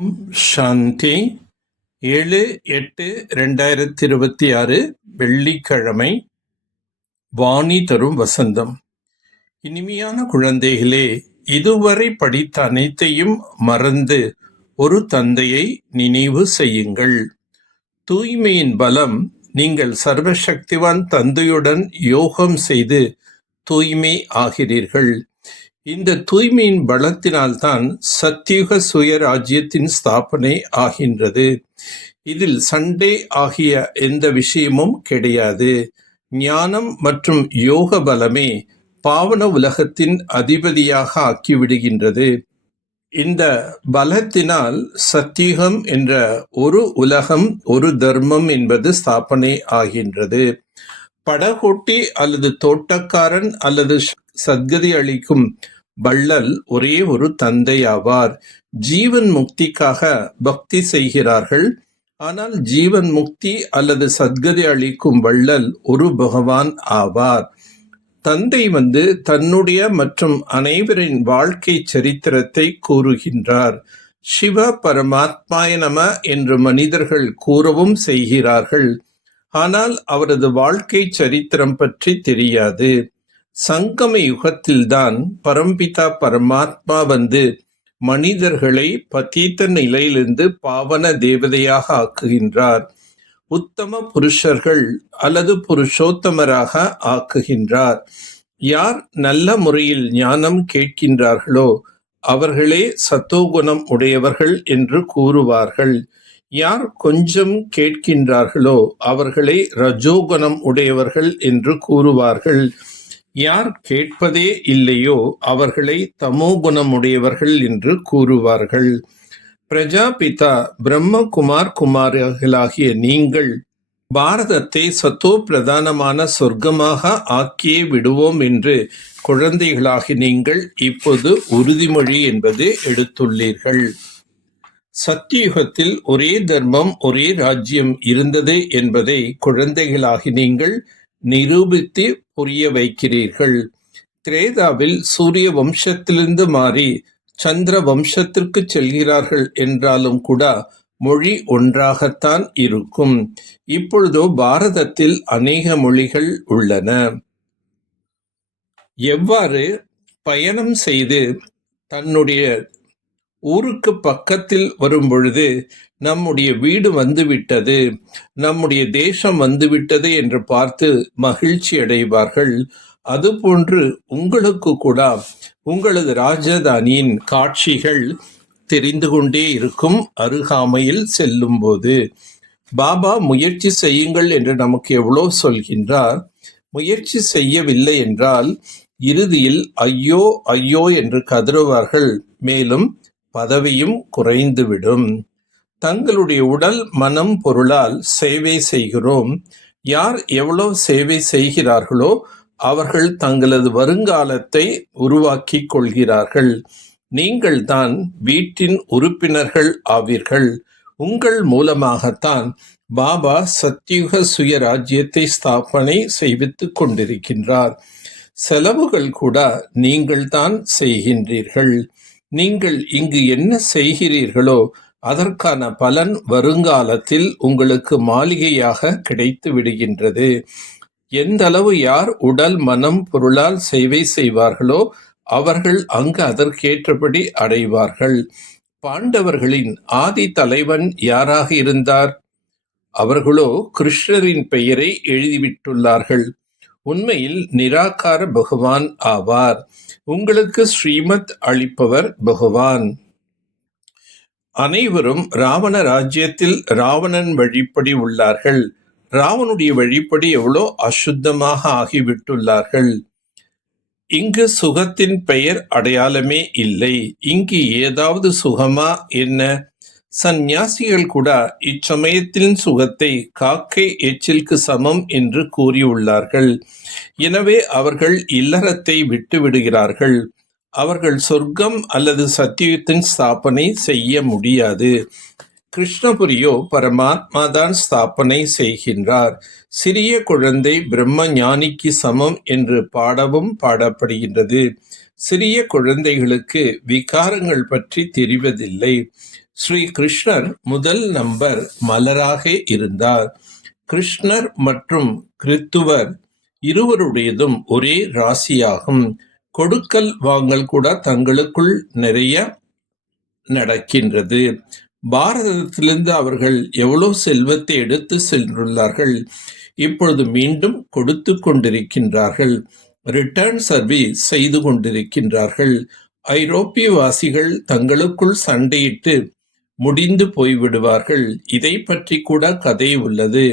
சாந்தி 7/8/2026 வெள்ளிக்கிழமை. வாணி தரும் வசந்தம். இனிமையான குழந்தைகளே, இதுவரை படித்த அனைத்தையும் மறந்து ஒரு தந்தையை நினைவு செய்யுங்கள். தூய்மையின் பலம். நீங்கள் சர்வசக்திவான் தந்தையுடன் யோகம் செய்து தூய்மை ஆகிறீர்கள். இந்த தூய்மையின் பலத்தினால்தான் சத்தியுக சுயராஜ்யத்தின் ஸ்தாபனை ஆகின்றது. இதில் சண்டை ஆகிய எந்த விஷயமும் கிடையாது. ஞானம் மற்றும் யோக பலமே பாவன உலகத்தின் அதிபதியாக ஆக்கிவிடுகின்றது. இந்த பலத்தினால் சத்தியுகம் என்ற ஒரு உலகம், ஒரு தர்மம் என்பது ஸ்தாபனை ஆகின்றது. படகோட்டி அல்லது தோட்டக்காரன் அல்லது சத்கதி அளிக்கும் வள்ளல் ஒரே ஒரு தந்தை ஆவார். ஜீவன் முக்திக்காக பக்தி செய்கிறார்கள். ஆனால் ஜீவன் முக்தி அல்லது சத்கதி அளிக்கும் வள்ளல் ஒரு பகவான் ஆவார். தந்தை தன்னுடைய மற்றும் அனைவரின் வாழ்க்கை சரித்திரத்தை கூறுகின்றார். சிவ பரமாத்மாய நம என்று மனிதர்கள் கூறவும் செய்கிறார்கள். ஆனால் அவரது வாழ்க்கை சரித்திரம் பற்றி தெரியாது. சங்கம யுகத்தில்தான் பரம்பிதா பரமாத்மா மனிதர்களை பதீத்த நிலையிலிருந்து பாவன தேவதையாக ஆக்குகின்றார். உத்தம புருஷர்கள் அல்லது புருஷோத்தமராக ஆக்குகின்றார். யார் நல்ல முறையில் ஞானம் கேட்கின்றார்களோ அவர்களே சத்தோகுணம் உடையவர்கள் என்று கூறுவார்கள். யார் கொஞ்சம் கேட்கின்றார்களோ அவர்களை ரஜோகுணம் உடையவர்கள் என்று கூறுவார்கள். யார் கேட்பதே இல்லையோ அவர்களை தமோகுணமுடையவர்கள் என்று கூறுவார்கள். பிரஜாபிதா பிரம்மகுமார் குமார்களாகிய நீங்கள் பாரதத்தை சத்தோ பிரதானமான சொர்க்கமாக ஆக்கியே விடுவோம் என்று குழந்தைகளாகி நீங்கள் இப்போது உறுதிமொழி என்பது எடுத்துள்ளீர்கள். சத்தியுகத்தில் ஒரே தர்மம், ஒரே ராஜ்யம் இருந்தது என்பதை குழந்தைகளாகி நீங்கள் நிரூபித்து புரிய வைக்கிறீர்கள். திரேதாவில் சூரிய வம்சத்திலிருந்து மாறி சந்திர வம்சத்திற்கு செல்கிறார்கள் என்றாலும் கூட மொழி ஒன்றாகத்தான் இருக்கும். இப்பொழுதோ பாரதத்தில் அநேக மொழிகள் உள்ளன. எவ்வாறு பயணம் செய்து தன்னுடைய ஊருக்கு பக்கத்தில் வரும் பொழுது நம்முடைய வீடு வந்துவிட்டது, நம்முடைய தேசம் வந்துவிட்டது என்று பார்த்து மகிழ்ச்சி அடைவார்கள். அதுபோன்று உங்களுக்கு கூட உங்களது ராஜதானியின் காட்சிகள் தெரிந்து கொண்டே இருக்கும் அருகாமையில் செல்லும் போது. பாபா முயற்சி செய்யுங்கள் என்று நமக்கு எவ்வளோ சொல்கின்றார். முயற்சி செய்யவில்லை என்றால் இறுதியில் ஐயோ ஐயோ என்று கதறுவார்கள். மேலும் பதவியும் குறைந்துவிடும். தங்களுடைய உடல் மனம் பொருளால் சேவை செய்கிறோம். யார் எவ்வளவு சேவை செய்கிறார்களோ அவர்கள் தங்களது வருங்காலத்தை உருவாக்கி கொள்கிறார்கள். நீங்கள் தான் வீட்டின் உறுப்பினர்கள் ஆவீர்கள். உங்கள் மூலமாகத்தான் பாபா சத்தியுக சுயராஜ்யத்தை ஸ்தாபனை செய்வித்துக் கொண்டிருக்கின்றார். செலவுகள் கூட நீங்கள் தான் செய்கின்றீர்கள். நீங்கள் இங்கு என்ன செய்கிறீர்களோ அதற்கான பலன் வருங்காலத்தில் உங்களுக்கு மாளிகையாக கிடைத்து விடுகின்றது. எந்த அளவு யார் உடல் மனம் பொருளால் சேவை செய்வார்களோ அவர்கள் அங்கு அதற்கேற்றபடி அடைவார்கள். பாண்டவர்களின் ஆதி தலைவன் யாராக இருந்தார்? அவர்களோ கிருஷ்ணரின் பெயரை எழுதிவிட்டுள்ளார்கள். உண்மையில் நிராகார பகவான் ஆவார். உங்களுக்கு ஸ்ரீமத் அளிப்பவர் பகவான். அனைவரும் ராவண ராஜ்யத்தில் ராவணன் வழிப்படி உள்ளார்கள். ராவனுடைய வழிப்படி எவ்வளோ அசுத்தமாக ஆகிவிட்டுள்ளார்கள். இங்கு சுகத்தின் பெயர் அடையாளமே இல்லை. இங்கு ஏதாவது சுகமா என்ன? சந்நியாசிகள் கூட இச்சமயத்தின் சுகத்தை காக்கை எச்சிலுக்கு சமம் என்று கூறியுள்ளார்கள். எனவே அவர்கள் இல்லறத்தை விட்டு விடுகிறார்கள். அவர்கள் சொர்க்கம் அல்லது சத்தியத்தின் ஸ்தாபனை செய்ய முடியாது. கிருஷ்ணபுரியோ பரமாத்மாதான் ஸ்தாபனை செய்கின்றார். சிறிய குழந்தை பிரம்ம ஞானிக்கு சமம் என்று பாடவும் பாடப்படுகின்றது. சிறிய குழந்தைகளுக்கு விகாரங்கள் பற்றி தெரிவதில்லை. ஸ்ரீ கிருஷ்ணர் முதல் நம்பர் மலராக இருந்தார். கிருஷ்ணர் மற்றும் கிறித்துவர் இருவருடையதும் ஒரே ராசியாகும். கொடுக்கல் வாங்கல் கூட தங்களுக்குள் நிறைய நடக்கின்றது. பாரதத்திலிருந்து அவர்கள் எவ்வளவு செல்வத்தை எடுத்து சென்றுள்ளார்கள். இப்பொழுது மீண்டும் கொடுத்து கொண்டிருக்கின்றார்கள். ரிட்டர்ன் சர்வீஸ் செய்து கொண்டிருக்கின்றார்கள். ஐரோப்பிய வாசிகள் தங்களுக்குள் சண்டையிட்டு முடிந்து போய்விடுவார்கள். இதை பற்றி கூட கதை உள்ளது.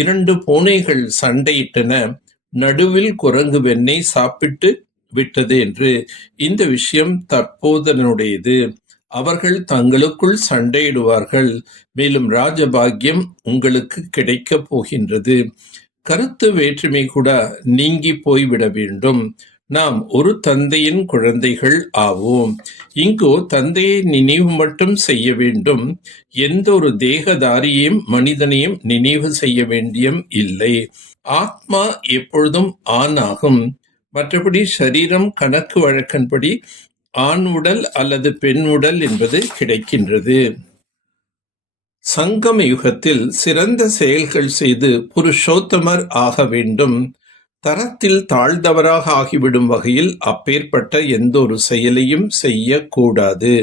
2 பூனைகள் சண்டையிட்டன. நடுவில் குரங்கு வெண்ணெய் சாப்பிட்டு விட்டது என்று. இந்த விஷயம் தற்போதனுடையது. அவர்கள் தங்களுக்குள் சண்டையிடுவார்கள். மேலும் ராஜபாக்கியம் உங்களுக்கு கிடைக்கப் போகின்றது. கருத்து வேற்றுமை கூட நீங்கி போய்விட வேண்டும். நாம் ஒரு தந்தையின் குழந்தைகள் ஆவோம். இங்கோ தந்தையை நினைவு மட்டும் செய்ய வேண்டும். எந்த ஒரு தேகதாரியையும் மனிதனையும் நினைவு செய்ய வேண்டியம் இல்லை. ஆத்மா எப்பொழுதும் ஆண் ஆகும். மற்றபடி சரீரம் கணக்கு வழக்கின்படி ஆண் உடல் அல்லது பெண் உடல் என்பது கிடைக்கின்றது. சங்கம யுகத்தில் சிறந்த செயல்கள் செய்து புருஷோத்தமர் ஆக வேண்டும். தரத்தில் தாழ்ந்தவராக ஆகிவிடும் வகையில் அப்பேற்பட்ட எந்த ஒரு செயலையும் செய்யக்கூடாது.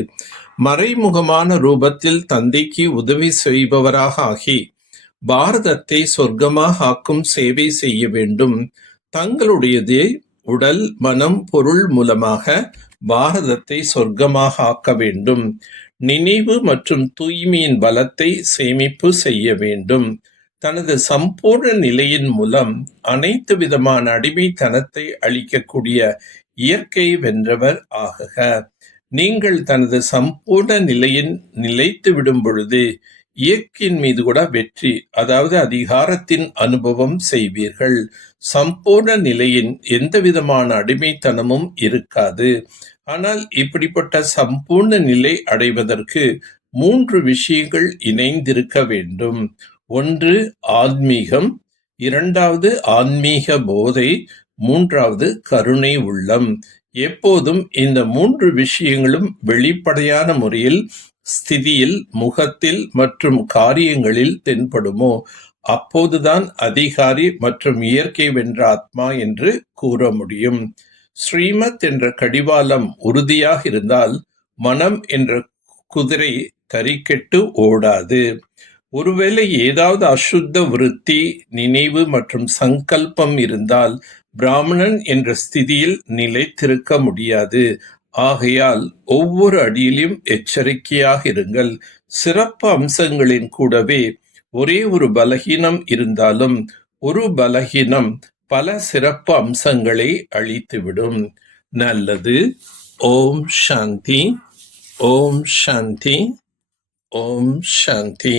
மறைமுகமான ரூபத்தில் தந்தைக்கு உதவி செய்பவராக ஆகி பாரதத்தை சொர்க்கமாக ஆக்கும் சேவை செய்ய வேண்டும். தங்களுடையதே உடல் மனம் பொருள் மூலமாக பாரதத்தை சொர்க்கமாக ஆக்க வேண்டும். நினைவு மற்றும் தூய்மையின் பலத்தை சேமிப்பு செய்ய வேண்டும். தனது சம்பூர்ண நிலையின் மூலம் அனைத்து விதமான அடிமைத்தனத்தை அளிக்கக்கூடிய இயற்கை வென்றவர் ஆகுக. நீங்கள் தனது சம்பூர்ண நிலையின் நிலைத்து விடும் பொழுது இயற்கையின் மீது கூட வெற்றி, அதாவது அதிகாரத்தின் அனுபவம் செய்வீர்கள். சம்பூர்ண நிலையின் எந்த விதமான அடிமைத்தனமும் இருக்காது. ஆனால் இப்படிப்பட்ட சம்பூர்ண நிலை அடைவதற்கு 3 விஷயங்கள் இணைந்திருக்க வேண்டும். 1 ஆன்மீகம், 2வது ஆன்மீக போதை, 3வது கருணை உள்ளம். எப்போதும் இந்த 3 விஷயங்களும் வெளிப்படையான முறையில் ஸ்திதியில், முகத்தில் மற்றும் காரியங்களில் தென்படுமோ அப்போதுதான் அதிகாரி மற்றும் இயற்கை வென்ற ஆத்மா என்று கூற முடியும். ஸ்ரீமத் என்ற கடிவாளம் உறுதியாக இருந்தால் மனம் என்ற குதிரை தறிக்கெட்டு ஓடாது. ஒருவேளை ஏதாவது அசுத்த விருத்தி, நினைவு மற்றும் சங்கல்பம் இருந்தால் பிராமணன் என்ற ஸ்திதியில் நிலைத்திருக்க முடியாது. ஆகையால் ஒவ்வொரு அடியிலும் எச்சரிக்கையாக இருங்கள். சிறப்பு அம்சங்களின் கூடவே ஒரே ஒரு பலகீனம் இருந்தாலும் ஒரு பலகீனம் பல சிறப்பு அம்சங்களை அளித்துவிடும். நல்லது. ஓம் சாந்தி. ஓம் சாந்தி. ஓம் சாந்தி.